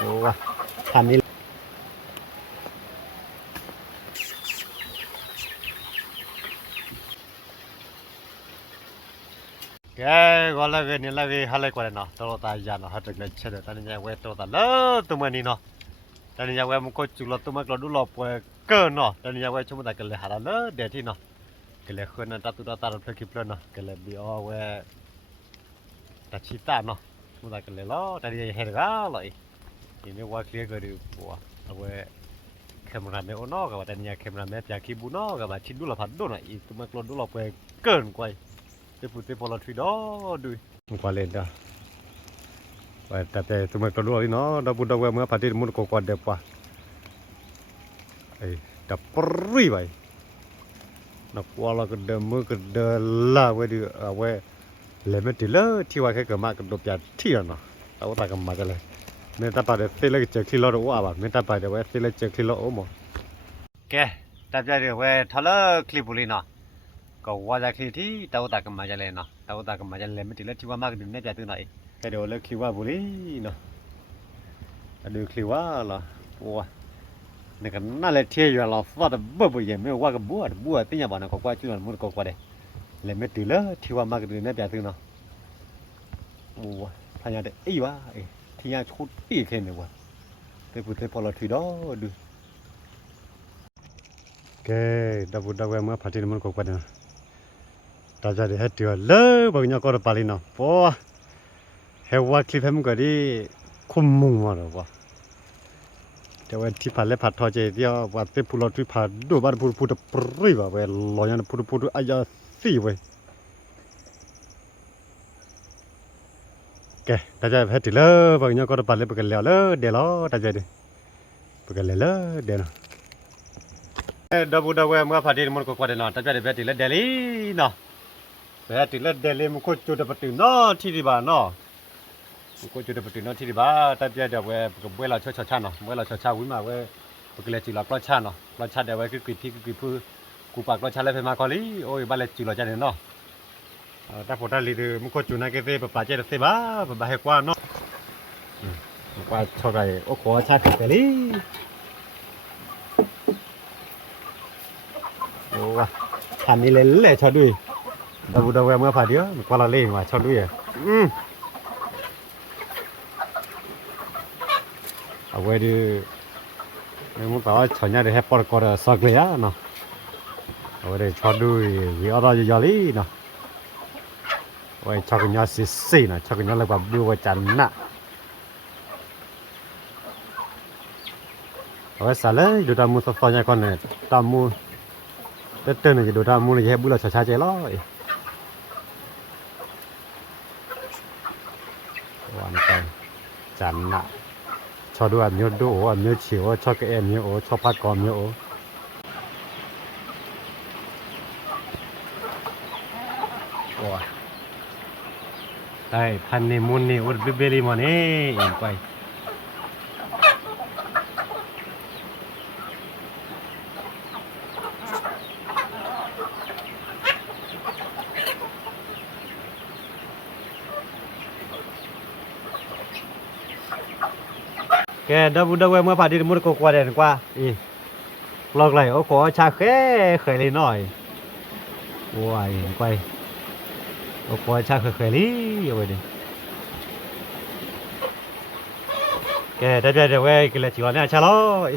โอ้ทันนี้แกก็แล้วกันนี่แล้วก็หาเลยกว่าเนาะตัวตายยาเนาะหาจากไหนเชื่อตอนนี้ยังเวตัวตาเลอะตัวมันนี่เนาะตอนนี้ยังเวมันก็จุลตัวมันก็ดูหลบเกินเนาะตอนนี้ยังเวชั่วโมงตะกันเลยหาเลอะเดี๋ยวที่เนาะกันเลยคนนั้นตัดตัวตาเราเพลิดเพลินเนาะกันเลยบีอ้อเวตัดชีตาเนาะชั่วโมงตะกันเลยล้อตอนนี้ยังเห็นกันเลยนี่ว่าเคลียร์กันดูปัวเอาเวcameraman ono ka watanya cameraman ya kibuno ka ba chidula phaddo na I tuma klodu lo pwe ken kwai te pute polo trido du kwa le da wa ta pe tuma klodu li no da buda wa ma phati mun ko kwa de pa ai da pri bai na kwa la ka de mu ka de la we du we le me ti le ti wa ka ma ka do pya ti na ta wa ta ka ma ka leเมตาปาเดเซเลเจคลิโลโออ่ะบ่เมตาปาเดเวเซเลเจคลิโลโอหมอแกตับใจเดเวทะเลคลิปบุรีเนาะก็ว่าจะคลิปที่ตาวตากมาจะเลยเนาะตาวตากมาจะเลยไม่ติดแล้วที่ว่ามากดึงเนี่ยจะตัวไหนแกเดี๋ยวเลิกคลิปว่าบุรีเนาะดูคลิปว่าเหรอโอ้นี่กันน่าเลยเที่ยวอยู่เราฟาดเบื่อยังไม่ว่ากับบัวที่ยังบอกนะก็ว่าจุดนั้นมันก็ว่าเดเลยไม่ติดแล้วที่ว่ามากดึงเนี่ยจะตัวเนาะโอ้พยายามเดอีว่าที่ยังชุดปีกเห็นเลยวะแต่พูดแต่พอเราถือดอดูแกดับดับเมื่อพัฒน์มันก็กว่าเดิมตาจะได้เห็นตัวเลยบางอย่างก็ระบาดเนาะเพราะเฮว่าคลิปมันก็ดีคุ้มมุ่งมาแล้ววะแต่ว่าที่ผ่านเล็บผ่านทอเจเดียวว่าเต็มพูเราที่ผ่านดูบ้านพูดปรีว่าเวลลอยนั้นพูดอายาสีเว้ยแกตาใจเห็นติเลยบางอย่างก็ระบาดเลยไปกันแล้วเลยเดี๋ยวล้อตาใจดิไปกันเลยเดี๋ยวดับดับเมื่อพัฒน์มันก็กว่าเดิมเนาะตาใจเห็นติเลยเดลี่เนาะเห็นติเลยเดลี่มันก็จุดประตูเนาะที่ดีบ้านเนาะมันก็จุดประตูเนาะที่ดีบ้านตาใจเดี๋ยวเวลาชดชาเนาะเวลาชดชาวิ่งมาเว้ยไปกันเลยจีเราปลอดชาเนาะปลอดชาเดี๋ยวเว้ยคือกิจพูกูปากปลอดชาเลยไปมาก่อนลี่โอ้ยบ้านเลยจีเราจะเนาะแต่พอได้ลีดมันก็จุดนั้นก็ได้ปะเจได้เสบ้าปะให้กว่าเนาะกว่าชอบอะไรโอ้ขอชาติไปลี่โอ้ว่ะทันนี้เลยชอบด้วยดาวเมื่อผ่านเดียวกว่าเราเล่นว่ะชอบด้วยเอาไว้ดูมันต่อชนเนี่ยได้ให้ปอดก็ได้สักเลยเนาะเอาไว้ได้ชอบด้วยวิอดอยาลีเนาะไว้ชอบกันยาสินะชอบกันยาเลยแบบดูว่าจันน่ะเอาไว้สาเลยดูตามมือสัฟเนี่ยก่อนเนี่ยตามมือเต้นเนี่ยดูตามมือเนี่ยให้บุรุษชาใจร้อยวันไปจันน่ะชอบดูอันนี้ดูอันนี้เฉียวชอบกับเอ็มเนี่ยโอ้ชอบพัดกอมเนี่ยโอ้โอ้ได้พันนี่มุนนี่อุดบิเบลีมันเองไปแกดับเมื่อผ่านที่มุดกว่าเด่นกว่าอีลอกไหลโอ้ขอชาเคยเลยหน่อยว้ายไปโอ้ขอชาเคยเลยอยู่ไปดิแกได้เดี๋ยวกินเลยจีวันเนี่ยชาล้อย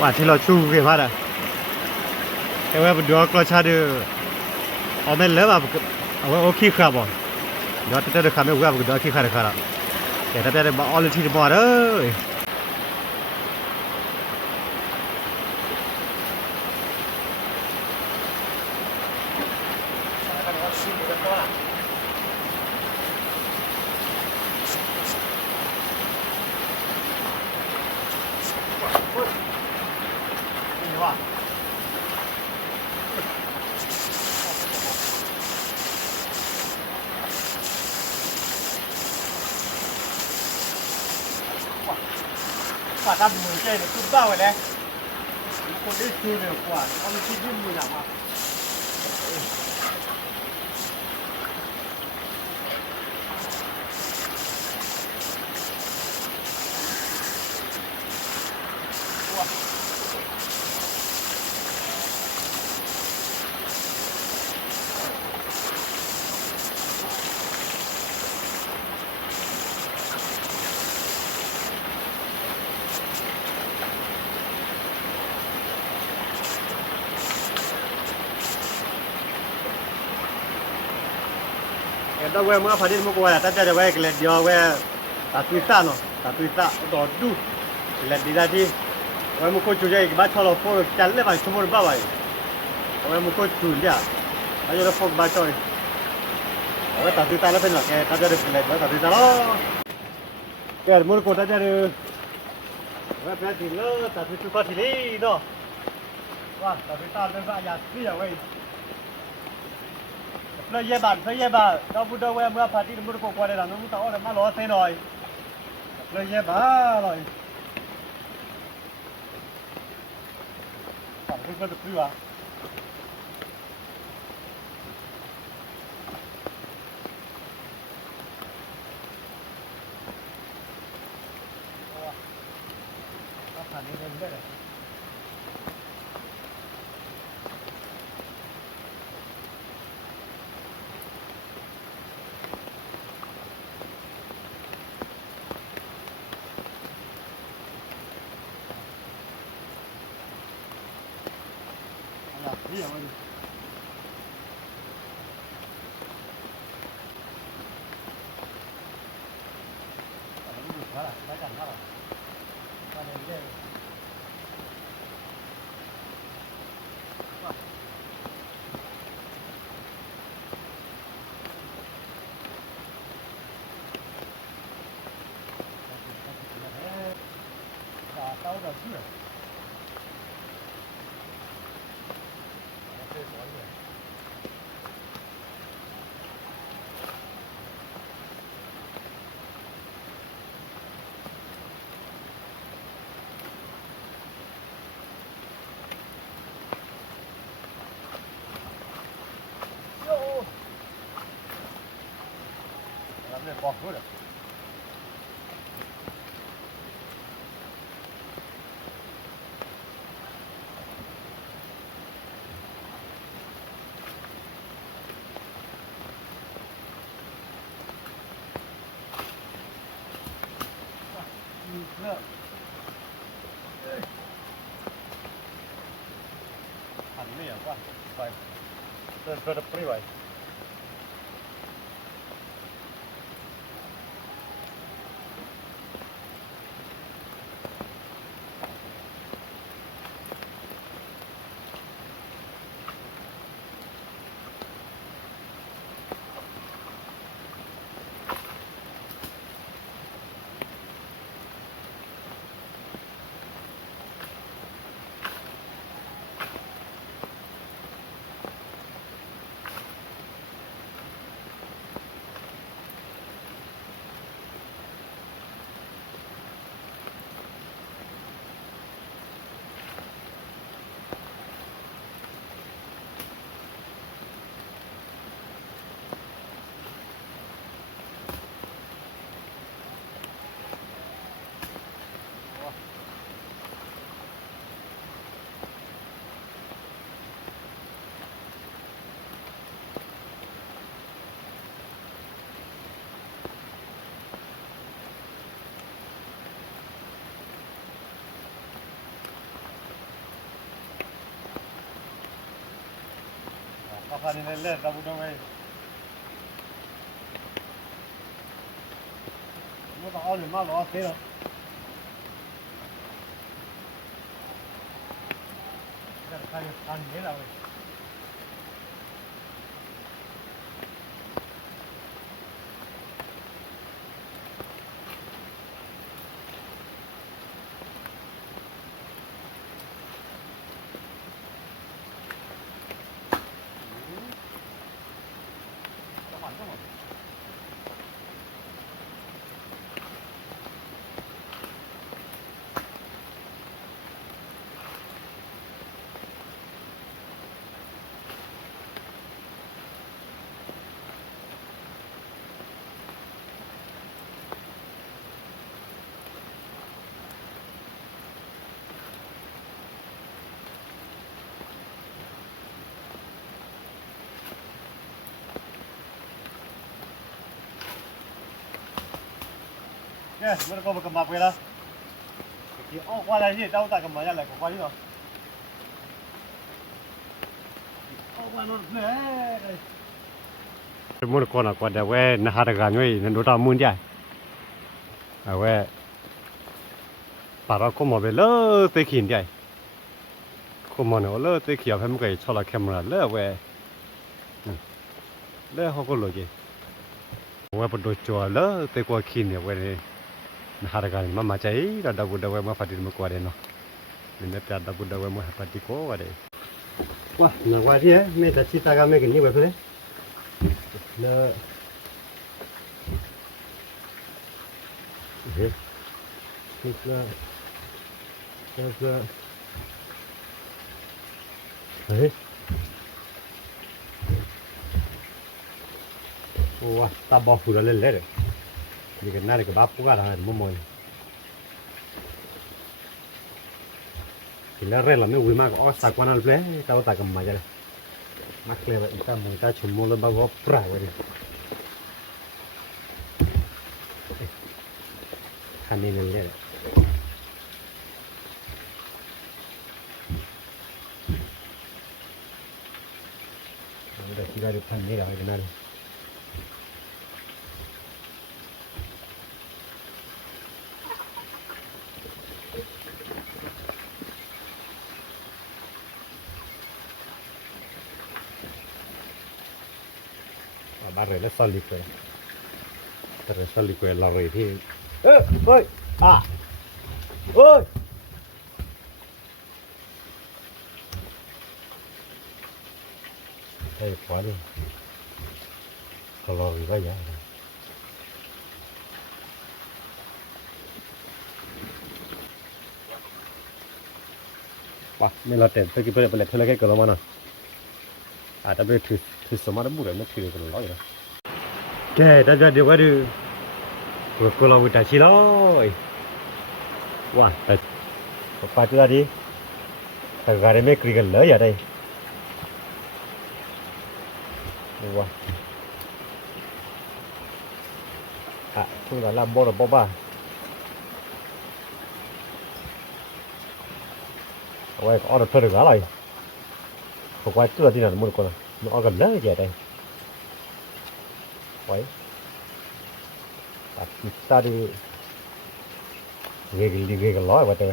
ว่าที่เราชูเกี่ยวกับแต่ว่าเดี๋ยวก็ชาเดอเอาไม่เลิกแบบเอาว่าโอเคครับบอลเดี๋ยวจะได้ข้ามไม่ว่าเดี๋ยวโอเคครับครับแต่ถ้าได้มาออลที่บอลนี่ว่าว่าทำมือเจ๊เนี่ยตุ้มเต้าเลยคนที่ชูเนี่ยกว่าเขาไม่คิดยื่นมือหนักมาเดี๋ยวเว้ยเมื่อพอดีมุกว่าแต่จะเว้ยเกล็ดเดียวเว้ยตัดตุยซ่าเนาะตัดตุยซ่าต่อดูเกล็ดดีได้ที่เว้ยมุกก็จุดใหญ่บ้านชอลโฟจันเลยบ้านชั่วโมงบ้าไปเว้ยมุกก็จุดเนี่ยอายุเราโฟบ้านชอยเว้ยตัดตุยซ่าแล้วเป็นหลักแกตัดจะได้เกล็ดเว้ยตัดตุยซ่าแล้วแกมุกก็ตัดจะได้เว้ยเป็นทีเลยตัดตุยซ่าทีนี้เนาะว่าตัดตุยซ่าเป็นบ้านยาสีเอาเว้ยเราเย่บ้านเราเย่บ้านเราพูดเอาไว้เมื่อพาที่มุดโกกว่าได้หลังมุดต่อเอาเลยมาล้อเส้นหน่อยเราเย่บ้านเลยฝั่งที่ก็จะซื้อวะก็ผ่านนี้เรื่อยๆนี่เอาไว้ดิแต่ไม่ดูเท่าไหร่ไม่จันเท่าไหร่ก็เลยเรื่อยๆเต้าเราเชื่อเราเนี่ยบอกด้วยเลิกหันไม่อย่างว่าไปเดินไปปรีไว้ อานี่เล่นเราบุญเอาไว้ไม่ต้องเอาหรือมาหรอเสียหรอใครทานนี้เราเนี่ยมันก็กำมาไปแล้วที่อ้อว่าอะไรที่เจ้าตากำมาอะไรของว่าที่เนาะอ้อว่านั่นเลยมันก่อนอ่ะก่อนเดี๋ยวเว้ยนะฮะตะการเว้ยนั่นดูตามมือใหญ่เอาเว้ยป่าเราก็มาไปเลยเตะขินใหญ่ก็มาเนี่ยเลยเตะเขียวให้มันก็ชอบละแคมราเลยเว้ยเลยเขาก็เลยเว้ยปวดจัวเลยเตะกว่าขินเนี่ยเว้ยนะฮะตะการมาใจเราดับเว้ยมาฟัดดินมากว่าเด่นเนาะเนี่ยแต่ดับเว้ยมาฟัดดิโก้ว่าเด่นว้าหนักว่าที่ไม่แต่ชิตากาไม่กันนี่เว้ยเพื่อนเนี่ยเฮ้ยนี่ก็เฮ้ยโอ้ว้าตาบอฟูแล้วเล่นเลยนี่ก็น่าจะบ้าปุ๊กอะไรมั่วมั่วกินแล้วเร่งเราไม่วิ่งมากอ๋อสักวันนั้นเลยตาตากำมาจะเลยมักเลยว่าอีตามึงตาชมมอลบ้าว่าปลาเลยคันนี้นั่นเลยเดี๋ยวที่เราดูพันนี้เราไปกันนั่นบ้านเราแล้วซอลิกเลยแต่เราซอลิกเลยเราเลยที่เฮ้ยเฮ้ยไอ้ขวาดิเขาลอยก็เยอะว้าไม่เราเต็มเพื่อกี่เพื่อนเพื่อนแค่กลัวมันอ่ะแต่ไปถือสมาร์ทบุรุษไม่ถือกันหรอกนะแกได้จะเดี๋ยวว่าดูก็เราวิจารณ์ชิลอยว้าแต่ปัจจุบันนี้แต่การไม่คลิกันเลยอย่างไรว้าช่วงนั้นลำบอลบ่บ้าเอาไว้เอาเธอถึงอะไรผมว่าจุดที่นั่นมันก็มันเอากันเลยอย่างไรไว้ตัดตาดูเงี้ยร้อยว่าเธอ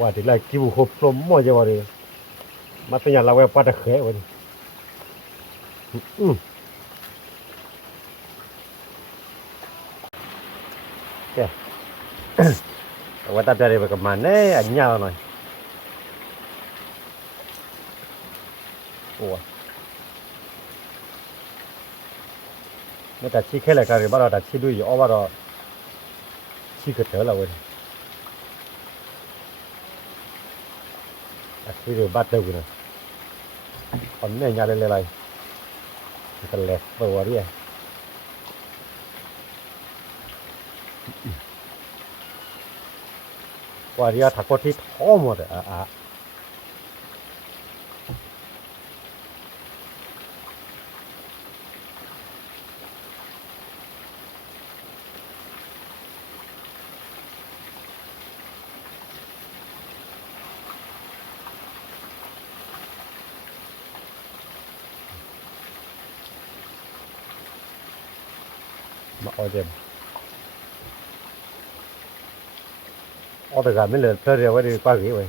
ว่าที่ไรคิวครบพร้อมหมดจะว่าเลยมาเป็นอย่างเราไว้ปัดเขยวันแกว่าตัดใจไปกับมันเนี่ยอันยาวหน่อยโอ้ไม่ตัดชี้แค่ไหนกันหรือว่าเราตัดชี้ด้วยอ๋อว่าเราชี้กระเถอเราเว้ยตัดชี้ด้วยบัดเดียวกันนะตอนนี้ยาเลยอะไรกันแหลกไปว่าเรียว่าเรียถักก็ที่ท้อหมด mà ở đây ở đây cả mấy lần chơi rồi đi qua cái vậy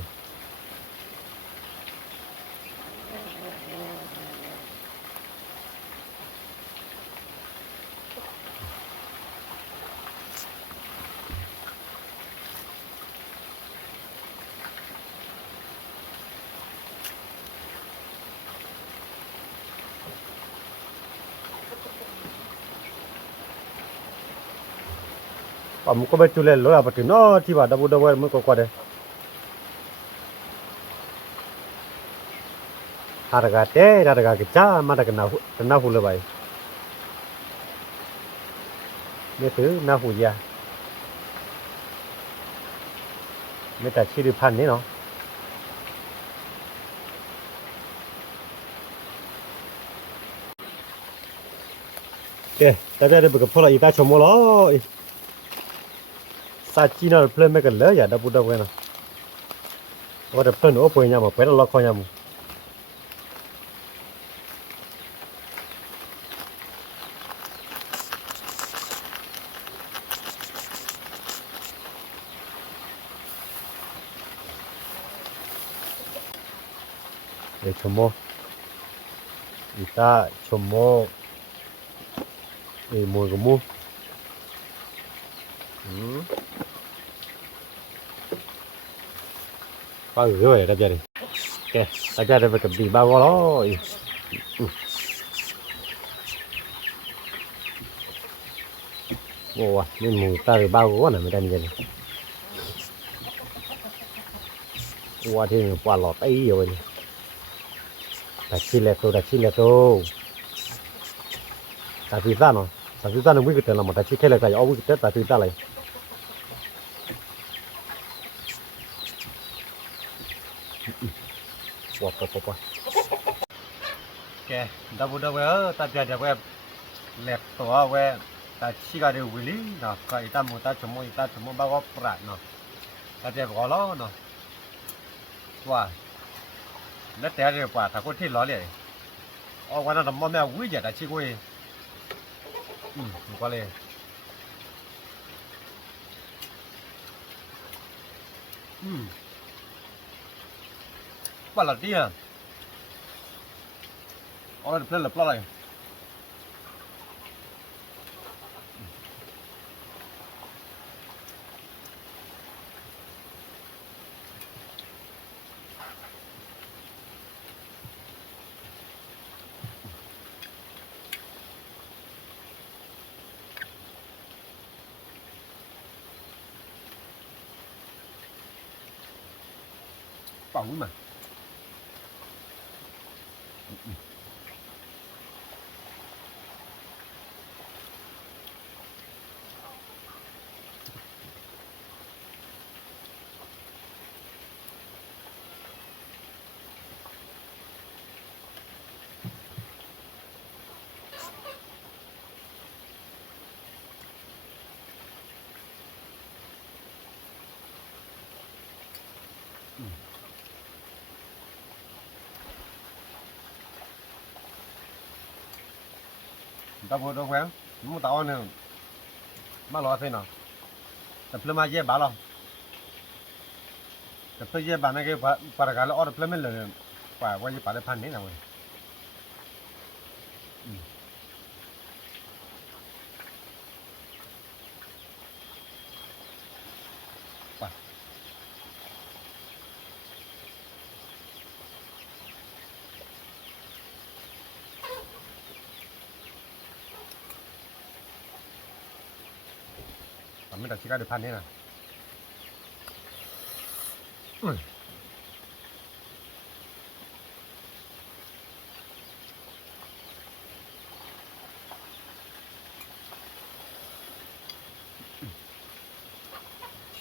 mình có biết chule lo à bắt nó thì bà đâu đâu mới có qua đây harga cái cha mà cái nào phụ là vậy mấy thứ nào phụ gì à mấy ta chỉ được pan đấy nó ta đây được cái phô là ita chôm lo sa chi nó plei mấy cái lỡ ya đâu đâu cái nào ở đây plei nó bồi nhau mà phải là lo coi nhau để chôm mô ita chôm mô để mồi của mu bao nhiêu rồi đây đây kìa đây phải cầm gì bao gó đó wow nên mùi ta được bao gó này mới đang vậy wow thì quả lọt ấy rồi đặt chi lẹ tô tại vì sao nó mới cái tiền là một tại chi thế là cái áo cái tại vì sao lại wow kìa đâu ta chơi được web lẹt tổ web ta chỉ có điều quý nó cái ta mua bao góp ra nó ta chơi có lo nó wow nó té rồi quả ta có thể lo liền ở ngoài nó mà quý giờ ta chỉ có qua liền quả là đi à ở đây plei lập lại bảo mà ta vô đâu quen muốn tao nữa mà lo thế nào tập lên mà dễ bảo lo tập tới dễ bảo này cái para cái lo tập lên mình là phải quay như phải để pan đấy nào mình đã chỉ có được pan đấy nào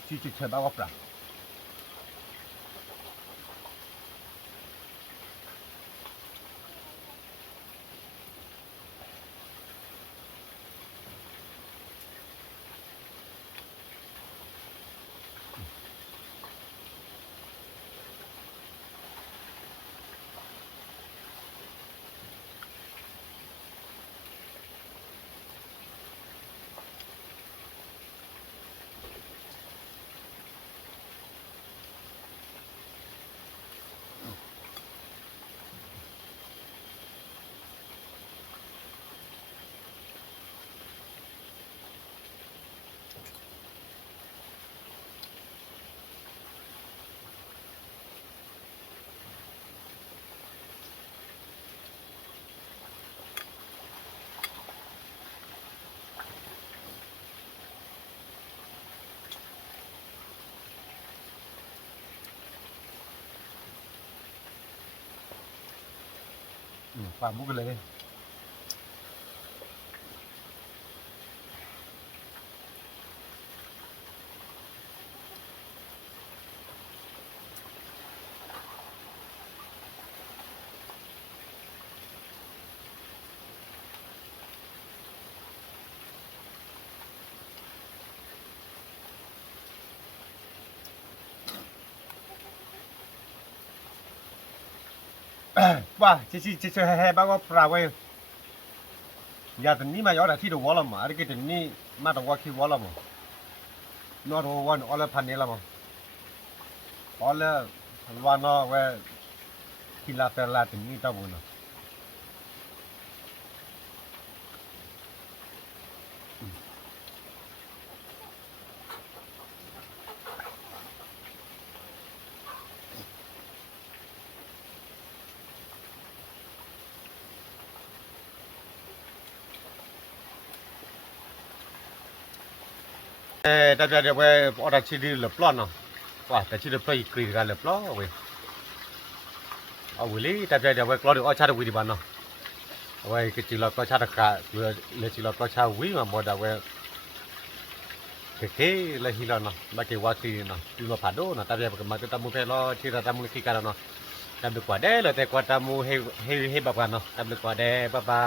chỉ chơi bao góp ra ป่ามุกเลยว่าชิให้บ้างว่าปลาเว้ยอย่าแต่นี้มาย้อนที่ดูวอลล์มาอะไรกันแต่นี้มาต้องว่าคิดวอลล์มานอร์วันออลเลพันนี้ละมั้งออลเลวันนอเว้ยที่ลาเตลาแต่นี้ตั้งบุญนะแต่เดี๋ยวเว้ยออร์ชิดีเล็บล้อนเนาะว่าแต่ชิดีไปกรีดกันเล็บล้อเว้ยเอาวิลี่แต่เดี๋ยวเว้ยกลอดเอาชาติวิธีบ้านเนาะเว้ยก็จิลก็ชาติกาเลยจิลก็ชาวิมาหมดอะเว้ยke le hila no ba ke wati no tu lo phado no ta bia ma ta mu phe lo chi ra ta mu ki ka no ta bu kwa de lo te kwa ta mu he he he ba no ta bu kwa de ba ba